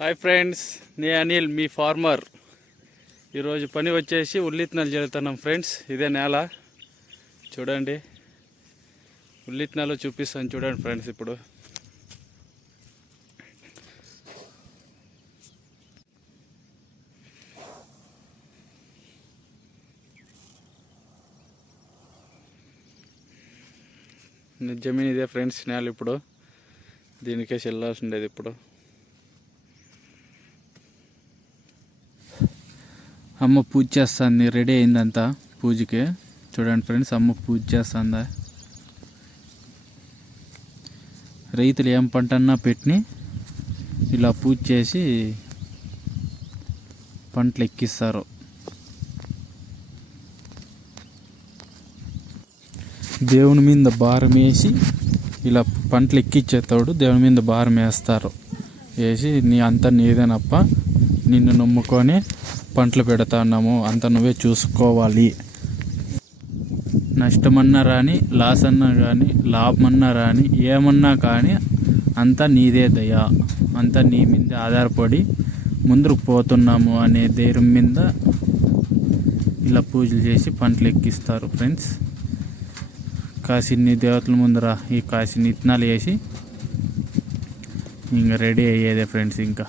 Hi friends, నే అనిల్ మీ farmer. ఈరోజు పని వచ్చేసి ఉల్లిత్నాలు జరుగుతున్నాం ఫ్రెండ్స్. ఇదే నేల చూడండి, ఉల్లిత్నాలు చూపిస్తాను చూడండి ఫ్రెండ్స్. ఇప్పుడు జమీన్ ఇదే ఫ్రెండ్స్, నేల ఇప్పుడు దీనికే చెల్లాల్సి ఉండేది. ఇప్పుడు అమ్మ పూజ చేస్తుంది, రెడీ అయిందంతా పూజకి. చూడండి ఫ్రెండ్స్, అమ్మ పూజ చేస్తుందా. రైతులు ఏం పంట అన్నా పెట్టి ఇలా పూజ చేసి పంటలు ఎక్కిస్తారు. దేవుని మీద భారం వేసి ఇలా పంటలు ఎక్కిచ్చేతాడు. దేవుని మీద భారం వేస్తారు, వేసి నీ అంతా నీదేనప్ప, నిన్ను నమ్ముకొని పంటలు పెడతాన్నాము, అంత నువ్వే చూసుకోవాలి. నష్టమన్నా రాని, లాస్ అన్నా కానీ, లాభమన్నా రాని, ఏమన్నా కానీ అంతా నీదే దయ, అంతా నీ మీద ఆధారపడి ముందుకు పోతున్నాము అనే ధైర్యం మీద ఇలా పూజలు చేసి పంటలు ఎక్కిస్తారు ఫ్రెండ్స్. కాసిన్ని దేవతల ముందర ఈ కాసిన్ని ఇత్తనాలు వేసి ఇంకా రెడీ అయ్యేదే ఫ్రెండ్స్. ఇంకా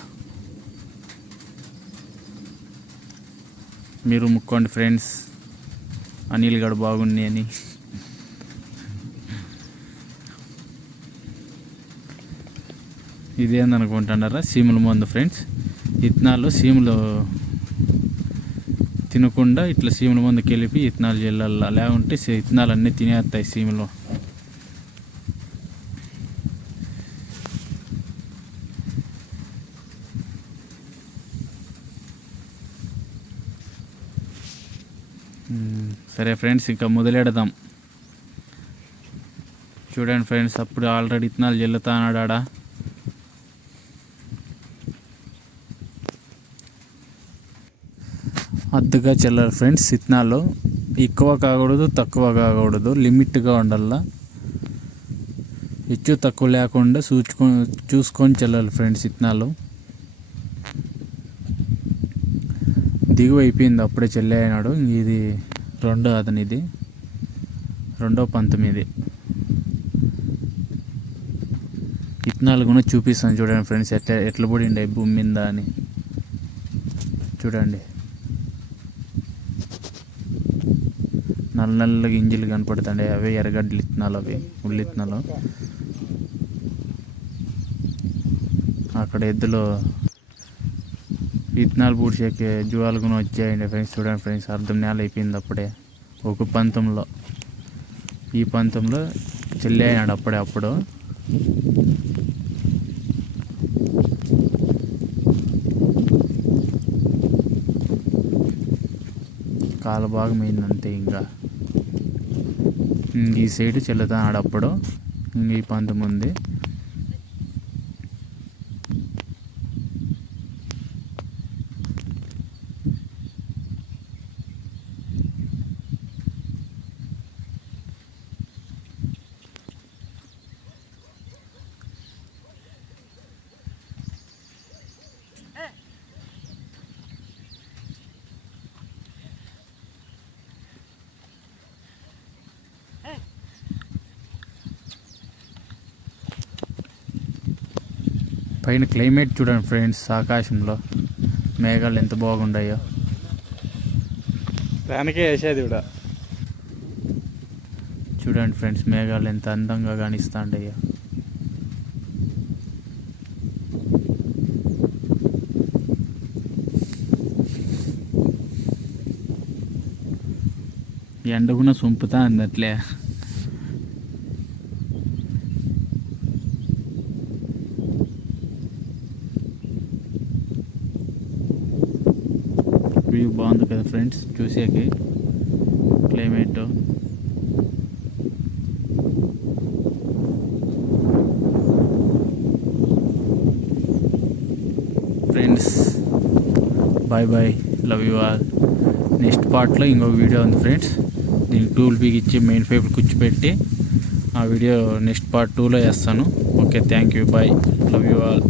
మీరు ముక్కోండి ఫ్రెండ్స్, అనిల్ గడు బాగుంది అని. ఇదేందనుకుంటున్నారా, సీముల మందు ఫ్రెండ్స్. ఇత్తనాలు సీములు తినకుండా ఇట్లా సీముల మందుకి వెళ్ళి ఇత్తనాలు జల్లాల, లేకుంటే ఇత్తనాలు అన్నీ తినేస్తాయి సీములు. సరే ఫ్రెండ్స్, ఇంకా మొదలెడదాం. చూడండి ఫ్రెండ్స్, అప్పుడు ఆల్రెడీ ఇత్తనాలు జల్లుతా అన్నాడు ఆడ. అద్దుగా చల్లాలి ఫ్రెండ్స్. ఇత్తనాలు ఎక్కువ కాకూడదు, తక్కువ కాకూడదు, లిమిట్గా ఉండాల. హెచ్చు తక్కువ లేకుండా చూసుకొని చల్లాలి ఫ్రెండ్స్. ఇత్తనాలు దిగువ అయిపోయింది, అప్పుడే చెల్లాయినాడు. ఇది రెండో అతను, ఇది రెండో పంతం. ఇది ఇత్తనాలు కూడా చూపిస్తాను చూడండి ఫ్రెండ్స్, ఎట్లా పడిండే భూమి మీద అని. చూడండి, నల్ల నల్ల గింజలు కనపడుతుండే, అవే ఎర్రగడ్డలు ఇత్తనాలు, అవి ఉల్లి ఇత్తనాలు. అక్కడ ఎద్దులో ఇత్తనాలు పూడ్చేకి జువాలు కూడా వచ్చాయండి ఫ్రెండ్స్. చూడండి ఫ్రెండ్స్, అర్ధం నేల అయిపోయింది అప్పుడే ఒక పంతంలో. ఈ పంతంలో చెల్లాయినాడు అప్పుడు. కాల భాగం అయిందంతే. ఇంకా ఈ సైడ్ చెల్లుతాడు అప్పుడు. ఇంక ఈ పంతం ఉంది. పైన క్లైమేట్ చూడండి ఫ్రెండ్స్, ఆకాశంలో మేఘాలు ఎంత బాగుండాయో. దానికే వేసేది కూడా చూడండి ఫ్రెండ్స్, మేఘాలు ఎంత అందంగా కానిస్తాండాయో. ఎండ కూడా సొంపుతా అందట్లే. వ్యూ బాగుంది కదా ఫ్రెండ్స్ చూసేకి, climate. Friends bye bye, love you all. Next పార్ట్లో ఇంకొక వీడియో ఉంది ఫ్రెండ్స్. దీనికి టూల్ బిగిచ్చి మెయిన్ పైపులు కూర్చోబెట్టి ఆ వీడియో నెక్స్ట్ పార్ట్ 2లో వేస్తాను. Okay, thank you, bye, love you all.